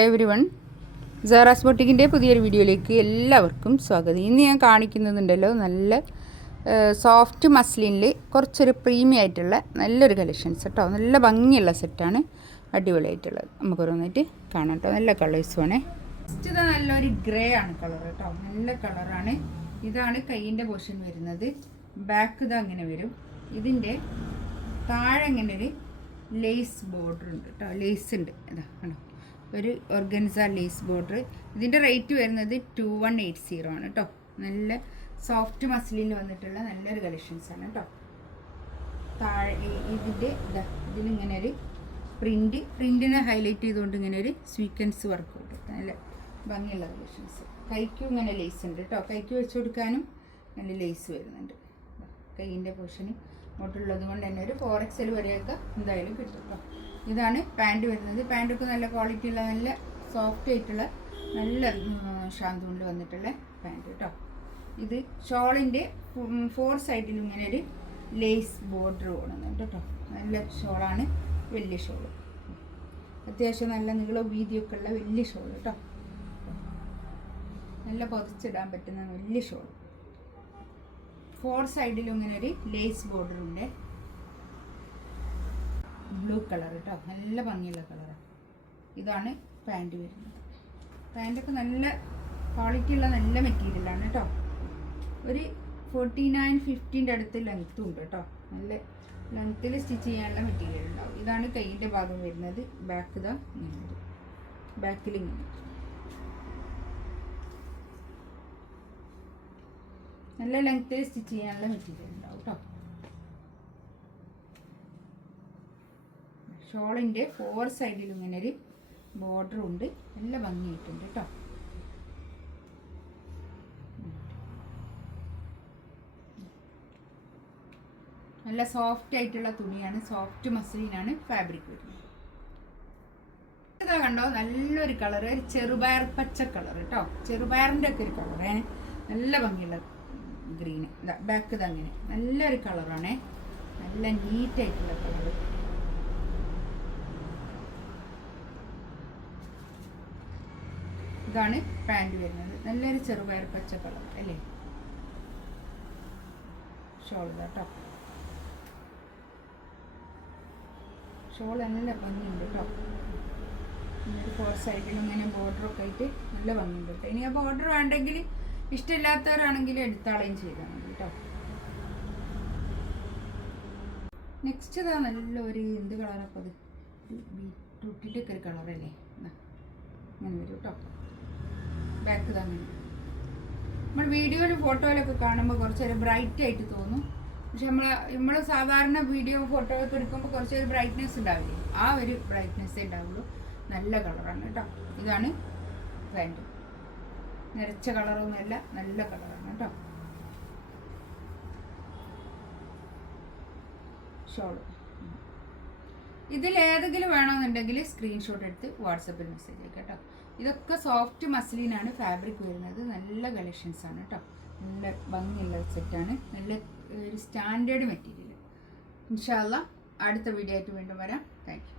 Everyone, Sara's ബൊട്ടിക്കിൻ്റെ പുതിയൊരു വീഡിയോയിലേക്ക് എല്ലാവർക്കും സ്വാഗതം. ഇന്ന് ഞാൻ കാണിക്കുന്നുണ്ടല്ലോ നല്ല സോഫ്റ്റ് മസ്ലിനിൽ കുറച്ചൊരു പ്രീമിയം ആയിട്ടുള്ള നല്ലൊരു കളക്ഷൻസ് കേട്ടോ. നല്ല ഭംഗിയുള്ള സെറ്റാണ്, അടിപൊളിയായിട്ടുള്ളത്. നമുക്കൊരോന്നായിട്ട് കാണാം കേട്ടോ. നല്ല കളേഴ്സുമാണേ. ഫസ്റ്റ് ഇത് നല്ലൊരു ഗ്രേ ആണ് കളർ കേട്ടോ, നല്ല കളറാണ്. ഇതാണ് കൈയിൻ്റെ പോർഷൻ വരുന്നത്. ബാക്ക് ഇത് അങ്ങനെ വരും. ഇതിൻ്റെ താഴെ ഇങ്ങനെ ഒരു ലേസ് ബോർഡർ ഉണ്ട് കേട്ടോ, ലേസ് ഉണ്ട്. ഇതാ കണ്ടോ, ഒരു ഓർഗൻസ ലേസ് ബോർഡർ. ഇതിൻ്റെ റേറ്റ് വരുന്നത് 2180 ആണ് കേട്ടോ. നല്ല സോഫ്റ്റ് മസ്ലിനിൽ വന്നിട്ടുള്ള നല്ലൊരു കളക്ഷൻസാണ് കേട്ടോ. താഴെ ഇതിൻ്റെ ഇതിലിങ്ങനെ ഒരു പ്രിൻറ്റിനെ ഹൈലൈറ്റ് ചെയ്തുകൊണ്ട് ഇങ്ങനെ ഒരു സ്വീക്വൻസ് വർക്ക് ഉണ്ട്. നല്ല ഭംഗിയുള്ള കളക്ഷൻസ്. കൈക്കും ഇങ്ങനെ ലേസ് ഉണ്ട് കേട്ടോ, കൈക്ക് വെച്ച് കൊടുക്കാനും നല്ല ലേസ് വരുന്നുണ്ട്. കൈയിൻ്റെ പോർഷന് അങ്ങോട്ടുള്ളത് കൊണ്ട് തന്നെ ഒരു 4XL വരെയൊക്കെ എന്തായാലും കിട്ടും കേട്ടോ. ഇതാണ് പാൻറ് വരുന്നത്. പാൻറ്റൊക്കെ നല്ല ക്വാളിറ്റി ഉള്ള നല്ല സോഫ്റ്റ് ആയിട്ടുള്ള നല്ല ഷാന്ത് കൊണ്ട് വന്നിട്ടുള്ള പാൻറ് കേട്ടോ. ഇത് ഷോളിൻ്റെ 4 സൈഡിലും ഇങ്ങനെ ഒരു ലേസ് ബോർഡർ കൊടുക്കുന്നുണ്ട് കേട്ടോ. നല്ല ഷോളാണ്, വലിയ ഷോള്, അത്യാവശ്യം നല്ല നീളവും വീതിയൊക്കെ ഉള്ള വലിയ ഷോൾ കേട്ടോ. നല്ല പൊതിച്ചിടാൻ പറ്റുന്ന വലിയ ഷോൾ. 4 സൈഡിലും ഇങ്ങനെ ഒരു ലേസ് ബോർഡറുണ്ട്. ബ്ലൂ കളർ കേട്ടോ, നല്ല ഭംഗിയുള്ള കളറാണ്. ഇതാണ് പാൻറ് വരുന്നത്. പാൻറ്റൊക്കെ നല്ല ക്വാളിറ്റി ഉള്ള നല്ല മെറ്റീരിയലാണ് കേട്ടോ. ഒരു 49-50 അടുത്ത് ലെങ്ത്തും ഉണ്ട് കേട്ടോ. നല്ല ലെങ്ത്തിൽ സ്റ്റിച്ച് ചെയ്യാനുള്ള മെറ്റീരിയൽ ഉണ്ടാവും. ഇതാണ് കൈയിൻ്റെ ഭാഗം വരുന്നത്. ബാക്ക് ഇതാ ഇങ്ങനെ വരും, ബാക്കിൽ ഇങ്ങനെ നല്ല ലെങ്ത്തിൽ സ്റ്റിച്ച് ചെയ്യാനുള്ള മെറ്റീരിയൽ ഉണ്ടാവും കേട്ടോ. ഷോളിൻ്റെ 4 സൈഡിലും ഇങ്ങനെ ഒരു ബോർഡർ ഉണ്ട്. നല്ല ഭംഗിയായിട്ടുണ്ട് കേട്ടോ. നല്ല സോഫ്റ്റ് ആയിട്ടുള്ള തുണിയാണ്, സോഫ്റ്റ് മസ്ലിനാണ് ഫാബ്രിക് വരുന്നത്. ഇതാ കണ്ടോ, നല്ലൊരു കളറ്, ചെറുപയർ പച്ച കളർ കേട്ടോ. ചെറുപയറിൻ്റെ ഒക്കെ ഒരു കളറേ, നല്ല ഭംഗിയുള്ള ഗ്രീന്. ബാക്ക് ഇത് അങ്ങനെ നല്ലൊരു കളറാണേ, നല്ല നീറ്റായിട്ടുള്ള കളറ്. ഇതാണ് പാൻറ് വരുന്നത്. നല്ലൊരു ചെറുപയർ പച്ച കളർ അല്ലേ. ഷോൾ കേട്ടോ, ഷോൾ നല്ല ഭംഗിയുണ്ട് കേട്ടോ. ഒരു 4 സൈഡിലും ഇങ്ങനെ ബോർഡറൊക്കെ ആയിട്ട് നല്ല ഭംഗിയുണ്ട് കേട്ടോ. ഇനി ആ ബോർഡർ വേണ്ടെങ്കിൽ ഇഷ്ടമില്ലാത്തവരാണെങ്കിൽ എടുത്താളെയും ചെയ്താൽ മതി കേട്ടോ. നെക്സ്റ്റ് ഇതാ നല്ലൊരു എന്ത് കളറപ്പോൾ അത്, ബീട്രൂട്ടിൻ്റെ ഒക്കെ ഒരു കളറല്ലേ. അങ്ങനെ വരും കേട്ടോ. ബാക്ക് തന്നെ നമ്മൾ വീഡിയോയിലും ഫോട്ടോയിലൊക്കെ കാണുമ്പോൾ കുറച്ചൊരു ബ്രൈറ്റ് ആയിട്ട് തോന്നും. പക്ഷെ നമ്മൾ സാധാരണ വീഡിയോ ഫോട്ടോ ഒക്കെ എടുക്കുമ്പോൾ കുറച്ചൊരു ബ്രൈറ്റ്നെസ് ഉണ്ടാവില്ലേ, ആ ഒരു ബ്രൈറ്റ്നെസ്സേ ഉണ്ടാവുള്ളൂ. നല്ല കളറാണ് കേട്ടോ. ഇതാണ് പാൻറ്. നിറച്ച കളറൊന്നുമല്ല, നല്ല കളറാണ് കേട്ടോ. ഷോൾ ഇതിലേതെങ്കിലും വേണമെന്നുണ്ടെങ്കിൽ സ്ക്രീൻഷോട്ട് എടുത്ത് വാട്സപ്പിൽ മെസ്സേജ് അയക്കാം കേട്ടോ. ഇതൊക്കെ സോഫ്റ്റ് മസ്ലിനാണ് ഫാബ്രിക് വരുന്നത്. നല്ല കളക്ഷൻസ് ആണ് കേട്ടോ. നല്ല ഭംഗിയുള്ള സെറ്റാണ്, നല്ല ഒരു സ്റ്റാൻഡേർഡ് മെറ്റീരിയൽ. ഇൻഷാ അല്ലാഹ് അടുത്ത വീഡിയോ ആയിട്ട് വീണ്ടും വരാം. Thank you.